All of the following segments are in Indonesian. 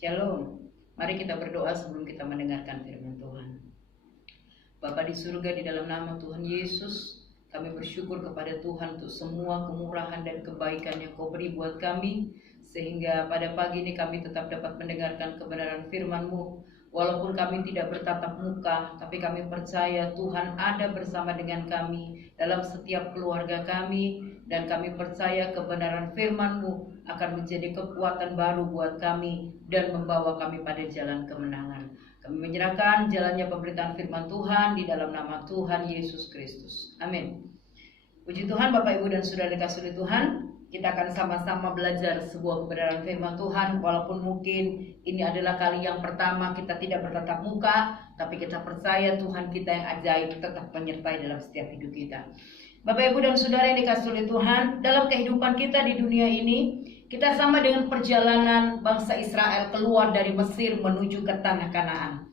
Shalom. Mari kita berdoa sebelum kita mendengarkan firman Tuhan. Bapa di surga, di dalam nama Tuhan Yesus, kami bersyukur kepada Tuhan untuk semua kemurahan dan kebaikan yang Kau beri buat kami, sehingga pada pagi ini kami tetap dapat mendengarkan kebenaran firman-Mu. Walaupun kami tidak bertatap muka, tapi kami percaya Tuhan ada bersama dengan kami dalam setiap keluarga kami, dan kami percaya kebenaran firman-Mu akan menjadi kekuatan baru buat kami dan membawa kami pada jalan kemenangan. Kami menyerahkan jalannya pemberitaan firman Tuhan di dalam nama Tuhan Yesus Kristus. Amin. Puji Tuhan, Bapak, Ibu, dan Saudara dikasih oleh Tuhan. Kita akan sama-sama belajar sebuah kebenaran firman Tuhan. Walaupun mungkin ini adalah kali yang pertama kita tidak bertatap muka, tapi kita percaya Tuhan kita yang ajaib tetap menyertai dalam setiap hidup kita. Bapak, Ibu, dan Saudara yang dikasih oleh Tuhan, dalam kehidupan kita di dunia ini, kita sama dengan perjalanan bangsa Israel keluar dari Mesir menuju ke tanah Kanaan.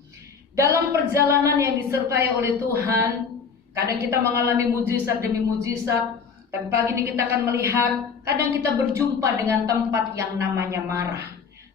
Dalam perjalanan yang disertai oleh Tuhan, kadang kita mengalami mujizat demi mujizat. Tapi pagi ini kita akan melihat, kadang kita berjumpa dengan tempat yang namanya marah.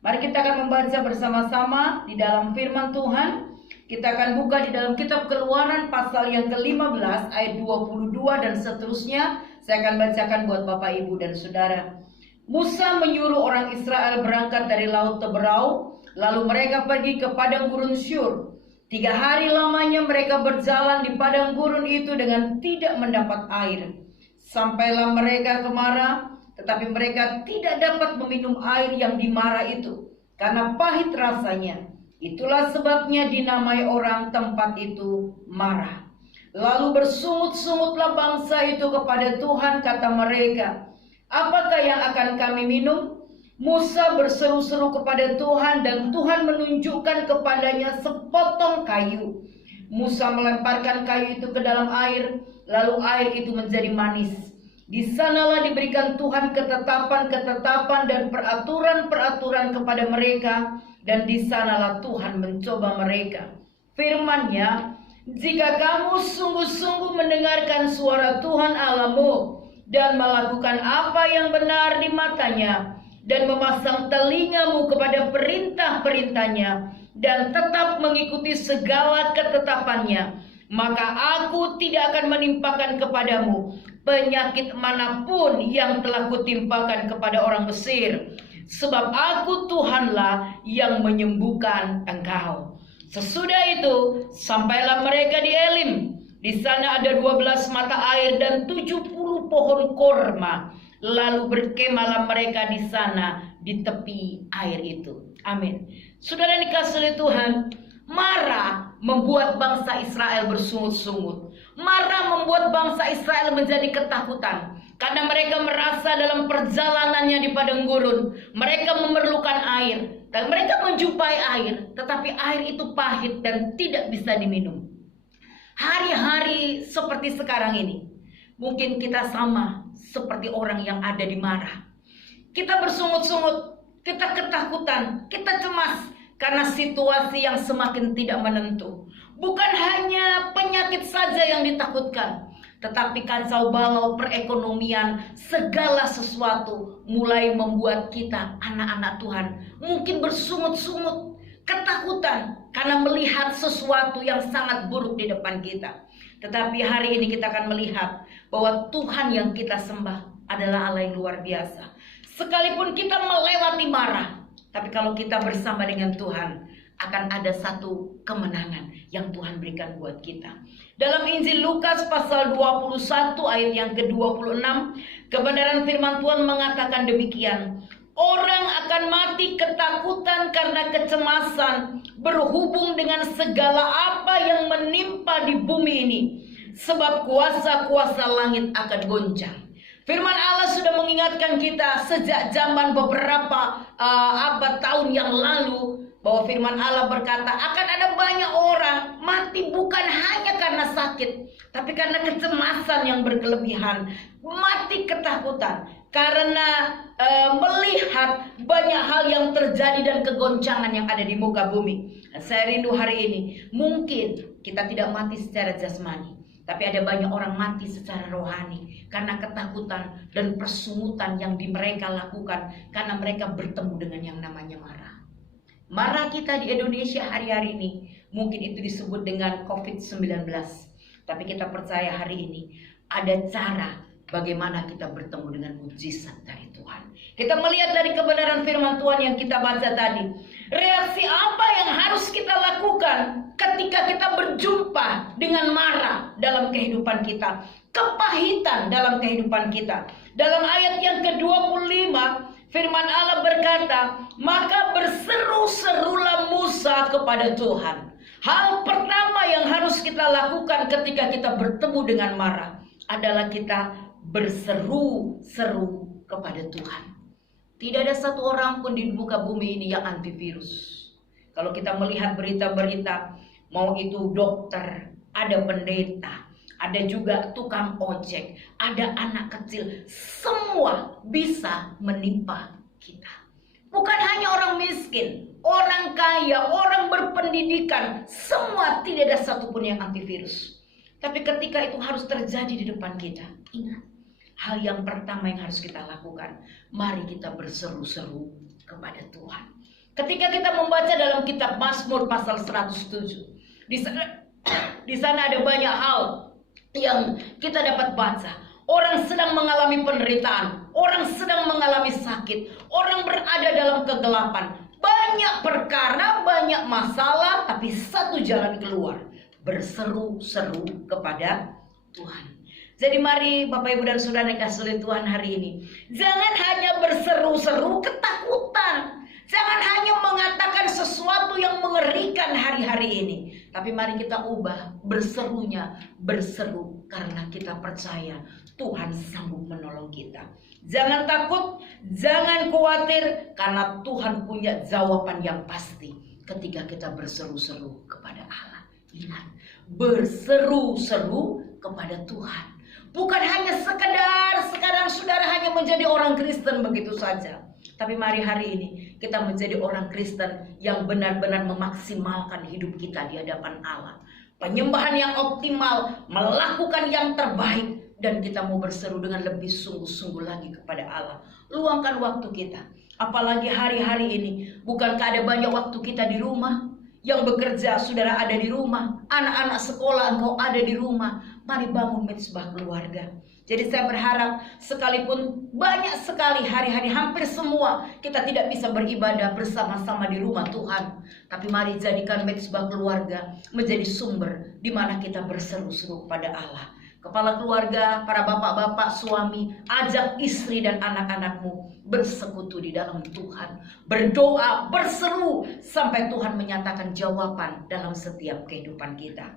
Mari kita akan membaca bersama-sama di dalam firman Tuhan. Kita akan buka di dalam kitab Keluaran pasal yang ke-15 ayat 22 dan seterusnya. Saya akan bacakan buat Bapak, Ibu, dan Saudara. Musa menyuruh orang Israel berangkat dari Laut Teberau, lalu mereka pergi ke padang gurun Syur. 3 hari lamanya mereka berjalan di padang gurun itu dengan tidak mendapat air. Sampailah mereka ke Mara, tetapi mereka tidak dapat meminum air yang di Mara itu, karena pahit rasanya. Itulah sebabnya dinamai orang tempat itu Mara. Lalu bersungut-sungutlah bangsa itu kepada Tuhan, kata mereka, apakah yang akan kami minum? Musa berseru-seru kepada Tuhan, dan Tuhan menunjukkan kepadanya sepotong kayu. Musa melemparkan kayu itu ke dalam air, lalu air itu menjadi manis. Di sanalah diberikan Tuhan ketetapan-ketetapan dan peraturan-peraturan kepada mereka, dan di sanalah Tuhan mencoba mereka. Firman-Nya, jika kamu sungguh-sungguh mendengarkan suara Tuhan Allahmu dan melakukan apa yang benar di matanya, dan memasang telingamu kepada perintah-perintahnya, dan tetap mengikuti segala ketetapannya, maka aku tidak akan menimpakan kepadamu penyakit manapun yang telah kutimpakan kepada orang Mesir, sebab aku Tuhanlah yang menyembuhkan engkau. Sesudah itu sampailah mereka di Elim. Di sana ada 12 mata air dan 70 pohon korma. Lalu berkemahlah mereka di sana di tepi air itu. Amin. Saudara dikasih oleh Tuhan, Mara membuat bangsa Israel bersungut-sungut. Mara membuat bangsa Israel menjadi ketakutan, karena mereka merasa dalam perjalanannya di padang gurun mereka memerlukan air, dan mereka menjumpai air, tetapi air itu pahit dan tidak bisa diminum. Hari-hari seperti sekarang ini, mungkin kita sama seperti orang yang ada di Mara. Kita bersungut-sungut, kita ketakutan, kita cemas karena situasi yang semakin tidak menentu. Bukan hanya penyakit saja yang ditakutkan, tetapi kacau balau perekonomian, segala sesuatu mulai membuat kita, anak-anak Tuhan, mungkin bersungut-sungut, ketakutan karena melihat sesuatu yang sangat buruk di depan kita. Tetapi hari ini kita akan melihat bahwa Tuhan yang kita sembah adalah Allah yang luar biasa. Sekalipun kita melewati marah, tapi kalau kita bersama dengan Tuhan, akan ada satu kemenangan yang Tuhan berikan buat kita. Dalam Injil Lukas pasal 21 ayat yang ke-26, kebenaran firman Tuhan mengatakan demikian. Orang akan mati ketakutan karena kecemasan berhubung dengan segala apa yang menimpa di bumi ini, sebab kuasa-kuasa langit akan goncang. Firman Allah sudah mengingatkan kita sejak zaman beberapa abad tahun yang lalu, bahwa firman Allah berkata akan ada banyak orang mati bukan hanya karena sakit, tapi karena kecemasan yang berkelebihan, mati ketakutan karena melihat banyak hal yang terjadi dan kegoncangan yang ada di muka bumi. Saya rindu hari ini, mungkin kita tidak mati secara jasmani, tapi ada banyak orang mati secara rohani karena ketakutan dan persungutan yang mereka lakukan karena mereka bertemu dengan yang namanya marah. Marah kita di Indonesia hari-hari ini mungkin itu disebut dengan COVID-19. Tapi kita percaya hari ini ada cara bagaimana kita bertemu dengan mujizat dari Tuhan. Kita melihat dari kebenaran firman Tuhan yang kita baca tadi. Reaksi apa yang harus kita lakukan ketika kita berjumpa dengan marah dalam kehidupan kita, kepahitan dalam kehidupan kita. Dalam ayat yang ke-25, firman Allah berkata, maka berseru-serulah Musa kepada Tuhan. Hal pertama yang harus kita lakukan ketika kita bertemu dengan marah adalah kita berseru-seru kepada Tuhan. Tidak ada satu orang pun di muka bumi ini yang antivirus. Kalau kita melihat berita-berita, mau itu dokter, ada pendeta, ada juga tukang ojek, ada anak kecil, semua bisa menimpa kita. Bukan hanya orang miskin, orang kaya, orang berpendidikan, semua tidak ada satupun yang antivirus. Tapi ketika itu harus terjadi di depan kita, ingat, hal yang pertama yang harus kita lakukan, mari kita berseru-seru kepada Tuhan. Ketika kita membaca dalam kitab Mazmur pasal 107, di sana ada banyak hal yang kita dapat baca. Orang sedang mengalami penderitaan, orang sedang mengalami sakit, orang berada dalam kegelapan. Banyak perkara, banyak masalah, tapi satu jalan keluar, berseru-seru kepada Tuhan. Jadi mari Bapak Ibu dan Saudara yang kasih oleh Tuhan hari ini, jangan hanya berseru-seru ketakutan, jangan hanya mengatakan sesuatu yang mengerikan hari-hari ini, tapi mari kita ubah berserunya, berseru karena kita percaya Tuhan sanggup menolong kita. Jangan takut, jangan khawatir, karena Tuhan punya jawaban yang pasti ketika kita berseru-seru kepada Allah. Ingat, berseru-seru kepada Tuhan. Bukan hanya sekedar sekarang saudara hanya menjadi orang Kristen begitu saja. Tapi mari hari ini kita menjadi orang Kristen yang benar-benar memaksimalkan hidup kita di hadapan Allah. Penyembahan yang optimal, melakukan yang terbaik, dan kita mau berseru dengan lebih sungguh-sungguh lagi kepada Allah. Luangkan waktu kita. Apalagi hari-hari ini, bukankah ada banyak waktu kita di rumah? Yang bekerja, saudara ada di rumah. Anak-anak sekolah, engkau ada di rumah. Mari bangun mezbah keluarga. Jadi saya berharap sekalipun banyak sekali hari-hari hampir semua kita tidak bisa beribadah bersama-sama di rumah Tuhan. Tapi mari jadikan mezbah keluarga menjadi sumber di mana kita berseru-seru kepada Allah. Kepala keluarga, para bapak-bapak, suami, ajak istri dan anak-anakmu bersekutu di dalam Tuhan. Berdoa, berseru sampai Tuhan menyatakan jawaban dalam setiap kehidupan kita.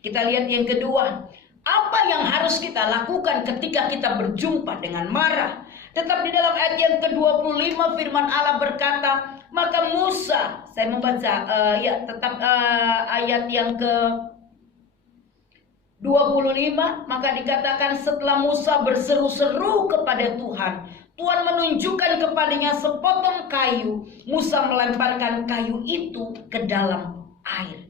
Kita lihat yang kedua, apa yang harus kita lakukan ketika kita berjumpa dengan marah? Tetap di dalam ayat yang ke-25 firman Allah berkata, maka Musa, saya membaca ayat yang ke-25, maka dikatakan setelah Musa berseru-seru kepada Tuhan, Tuhan menunjukkan kepadanya sepotong kayu. Musa melemparkan kayu itu ke dalam air.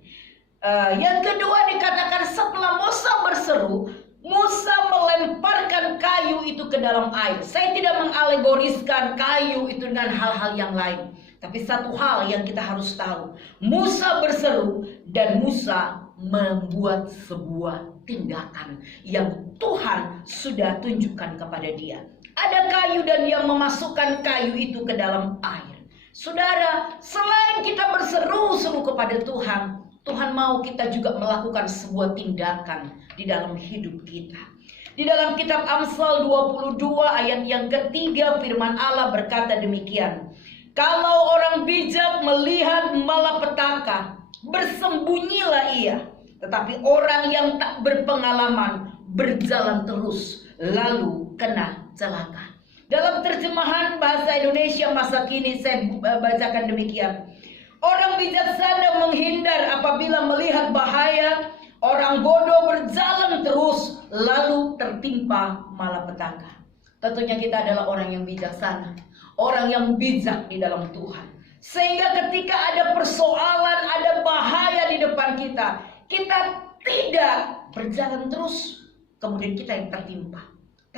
Yang kedua dikatakan setelah Musa berseru, Musa melemparkan kayu itu ke dalam air. Saya tidak mengalegoriskan kayu itu dengan hal-hal yang lain. Tapi satu hal yang kita harus tahu, Musa berseru dan Musa membuat sebuah tindakan yang Tuhan sudah tunjukkan kepada dia. Ada kayu dan dia memasukkan kayu itu ke dalam air. Saudara, selain kita berseru-seru kepada Tuhan, Tuhan mau kita juga melakukan sebuah tindakan di dalam hidup kita. Di dalam kitab Amsal 22 ayat yang ketiga firman Allah berkata demikian. Kalau orang bijak melihat malapetaka, bersembunyilah ia. Tetapi orang yang tak berpengalaman berjalan terus, lalu kena celaka. Dalam terjemahan bahasa Indonesia masa kini saya bacakan demikian. Orang bijaksana menghindar apabila melihat bahaya, orang bodoh berjalan terus lalu tertimpa malapetaka. Tentunya kita adalah orang yang bijaksana, orang yang bijak di dalam Tuhan. Sehingga ketika ada persoalan, ada bahaya di depan kita tidak berjalan terus, kemudian kita yang tertimpa.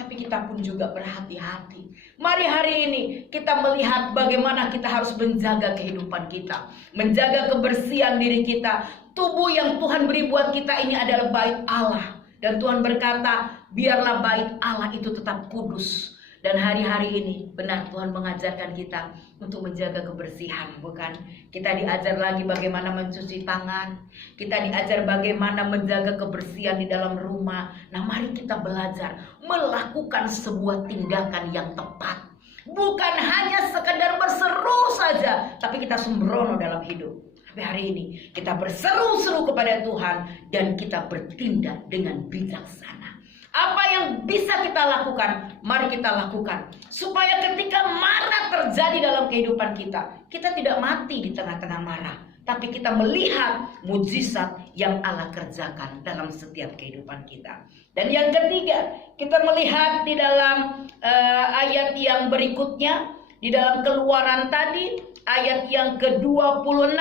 tapi kita pun juga berhati-hati. Mari hari ini kita melihat bagaimana kita harus menjaga kehidupan kita, menjaga kebersihan diri kita. Tubuh yang Tuhan beri buat kita ini adalah bait Allah. Dan Tuhan berkata, biarlah bait Allah itu tetap kudus. Dan hari-hari ini benar Tuhan mengajarkan kita untuk menjaga kebersihan, bukan? Kita diajar lagi bagaimana mencuci tangan. Kita diajar bagaimana menjaga kebersihan di dalam rumah. Nah, mari kita belajar melakukan sebuah tindakan yang tepat. Bukan hanya sekedar berseru saja, tapi kita sembrono dalam hidup. Tapi hari ini kita berseru-seru kepada Tuhan dan kita bertindak dengan bijaksana. Apa yang bisa kita lakukan, mari kita lakukan. Supaya ketika marah terjadi dalam kehidupan kita, kita tidak mati di tengah-tengah marah. Tapi kita melihat mujizat yang Allah kerjakan dalam setiap kehidupan kita. Dan yang ketiga, kita melihat di dalam ayat yang berikutnya. Di dalam Keluaran tadi, ayat yang ke-26.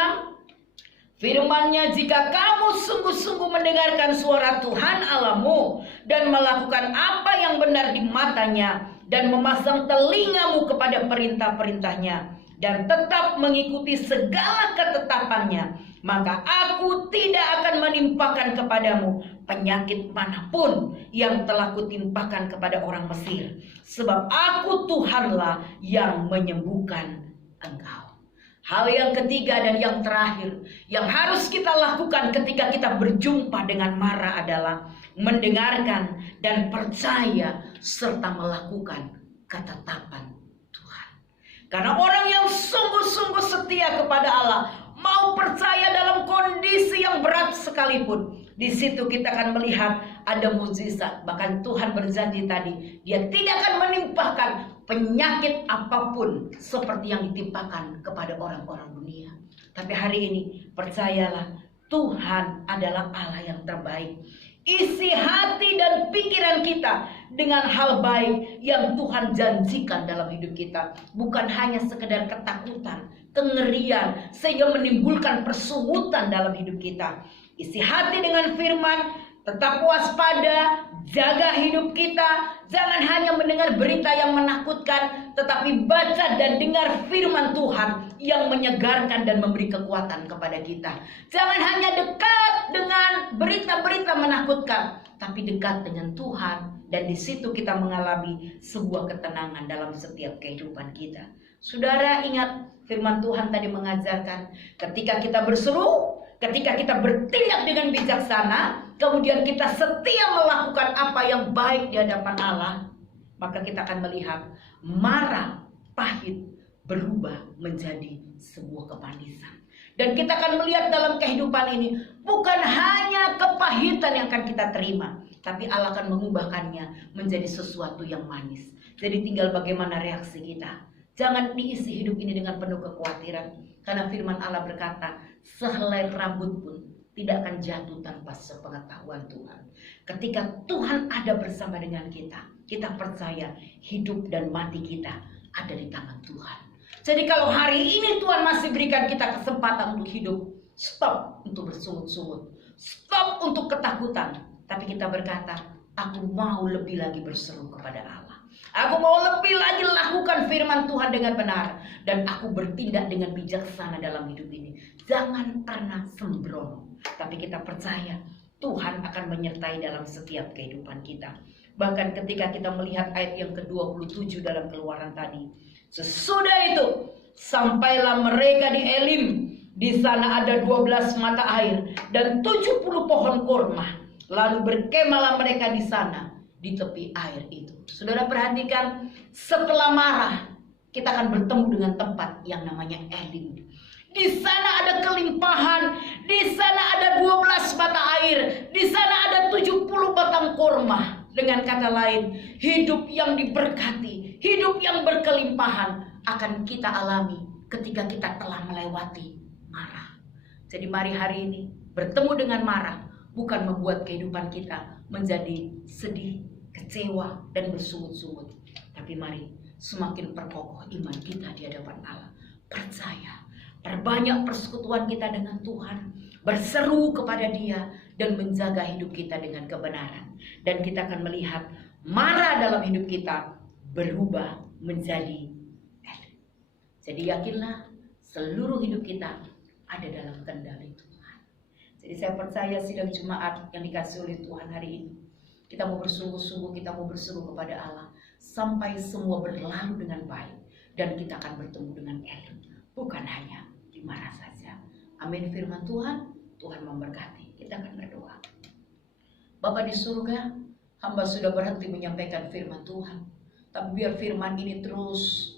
Firman-Nya, jika kamu sungguh-sungguh mendengarkan suara Tuhan Allahmu dan melakukan apa yang benar di matanya dan memasang telingamu kepada perintah-perintahnya dan tetap mengikuti segala ketetapannya, maka aku tidak akan menimpakan kepadamu penyakit manapun yang telah kutimpakan kepada orang Mesir, sebab aku Tuhanlah yang menyembuhkan engkau. Hal yang ketiga dan yang terakhir yang harus kita lakukan ketika kita berjumpa dengan mara adalah mendengarkan dan percaya serta melakukan ketetapan Tuhan. Karena orang yang sungguh-sungguh setia kepada Allah, mau percaya dalam kondisi yang berat sekalipun, di situ kita akan melihat ada mukjizat. Bahkan Tuhan berjanji tadi, Dia tidak akan menimpakan penyakit apapun seperti yang ditimpakan kepada orang-orang dunia. Tapi hari ini percayalah, Tuhan adalah Allah yang terbaik. Isi hati dan pikiran kita dengan hal baik yang Tuhan janjikan dalam hidup kita. Bukan hanya sekedar ketakutan, kengerian, sehingga menimbulkan persungutan dalam hidup kita. Isi hati dengan firman, tetap waspada, jaga hidup kita. Jangan hanya mendengar berita yang menakutkan, tetapi baca dan dengar firman Tuhan yang menyegarkan dan memberi kekuatan kepada kita. Jangan hanya dekat dengan berita-berita menakutkan, tapi dekat dengan Tuhan. Dan di situ kita mengalami sebuah ketenangan dalam setiap kehidupan kita. Saudara, ingat firman Tuhan tadi mengajarkan, ketika kita berseru, ketika kita bertindak dengan bijaksana, kemudian kita setia melakukan apa yang baik di hadapan Allah, maka kita akan melihat marah, pahit berubah menjadi sebuah kemanisan. Dan kita akan melihat dalam kehidupan ini bukan hanya kepahitan yang akan kita terima, tapi Allah akan mengubahkannya menjadi sesuatu yang manis. Jadi tinggal bagaimana reaksi kita. Jangan diisi hidup ini dengan penuh kekhawatiran, karena firman Allah berkata, sehelai rambut pun tidak akan jatuh tanpa sepengetahuan Tuhan. Ketika Tuhan ada bersama dengan kita, kita percaya hidup dan mati kita ada di tangan Tuhan. Jadi kalau hari ini Tuhan masih berikan kita kesempatan untuk hidup, stop untuk bersungut-sungut, stop untuk ketakutan. Tapi kita berkata, aku mau lebih lagi berseru kepada Allah. Aku mau lebih lagi lakukan firman Tuhan dengan benar. Dan aku bertindak dengan bijaksana dalam hidup ini. Jangan pernah sembrono. Tapi kita percaya Tuhan akan menyertai dalam setiap kehidupan kita. Bahkan ketika kita melihat ayat yang ke-27 dalam Keluaran tadi. Sesudah itu sampailah mereka di Elim. Di sana ada 12 mata air dan 70 pohon kurma. Lalu berkemahlah mereka di sana di tepi air itu. Saudara perhatikan, setelah marah kita akan bertemu dengan tempat yang namanya Elim. Di sana ada kelimpahan, di sana ada 12 mata air, di sana ada 70 batang kurma. Dengan kata lain, hidup yang diberkati, hidup yang berkelimpahan akan kita alami ketika kita telah melewati marah. Jadi mari hari ini bertemu dengan marah bukan membuat kehidupan kita menjadi sedih, kecewa, dan bersungut-sungut. Tapi mari semakin perkokoh iman kita di hadapan Allah. Percaya, perbanyak persekutuan kita dengan Tuhan, berseru kepada Dia, dan menjaga hidup kita dengan kebenaran. Dan kita akan melihat marah dalam hidup kita berubah menjadi elit. Jadi yakinlah seluruh hidup kita ada dalam kendali Tuhan. Jadi saya percaya sidang jemaat yang dikasih oleh Tuhan hari ini, kita mau bersungguh-sungguh, kita mau berseru kepada Allah sampai semua berlalu dengan baik dan kita akan bertemu dengan elit, bukan hanya dimarah saja. Amin. Firman Tuhan, Tuhan memberkati. Kita akan berdoa. Bapa di surga, hamba sudah berhenti menyampaikan firman Tuhan, tapi biar firman ini terus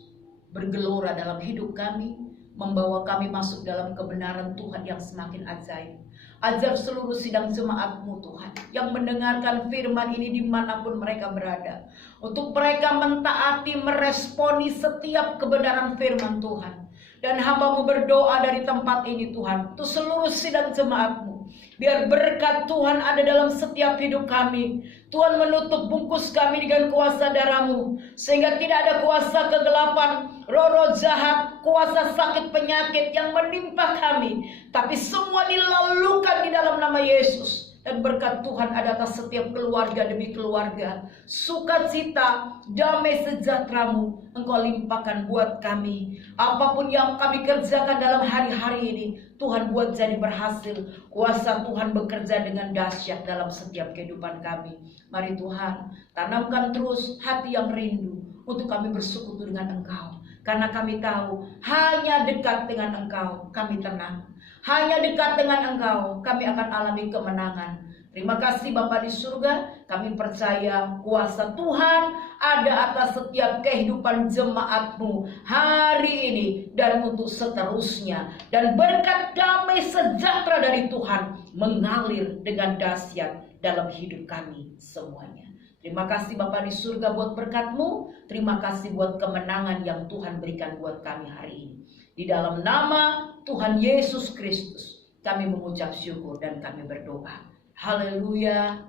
bergelora dalam hidup kami, membawa kami masuk dalam kebenaran Tuhan yang semakin ajaib. Ajar seluruh sidang jemaat-Mu Tuhan yang mendengarkan firman ini dimanapun mereka berada, untuk mereka mentaati, meresponi setiap kebenaran firman Tuhan. Dan hamba-Mu berdoa dari tempat ini Tuhan, untuk seluruh sidang jemaat-Mu, biar berkat Tuhan ada dalam setiap hidup kami. Tuhan menutup bungkus kami dengan kuasa darah-Mu, sehingga tidak ada kuasa kegelapan, roh-roh jahat, kuasa sakit penyakit yang menimpa kami, tapi semua dilalukan di dalam nama Yesus. Dan berkat Tuhan ada atas setiap keluarga demi keluarga. Sukacita, damai sejahtera-Mu Engkau limpahkan buat kami. Apapun yang kami kerjakan dalam hari-hari ini, Tuhan buat jadi berhasil. Kuasa Tuhan bekerja dengan dahsyat dalam setiap kehidupan kami. Mari Tuhan, tanamkan terus hati yang rindu untuk kami bersekutu dengan Engkau. Karena kami tahu hanya dekat dengan Engkau kami tenang. Hanya dekat dengan Engkau kami akan alami kemenangan. Terima kasih Bapa di surga, kami percaya kuasa Tuhan ada atas setiap kehidupan jemaat-Mu hari ini dan untuk seterusnya. Dan berkat damai sejahtera dari Tuhan mengalir dengan dahsyat dalam hidup kami semuanya. Terima kasih Bapa di surga buat berkat-Mu, terima kasih buat kemenangan yang Tuhan berikan buat kami hari ini. Di dalam nama Tuhan Yesus Kristus kami mengucap syukur dan kami berdoa. Haleluya.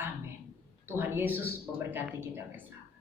Amin. Tuhan Yesus memberkati kita bersama.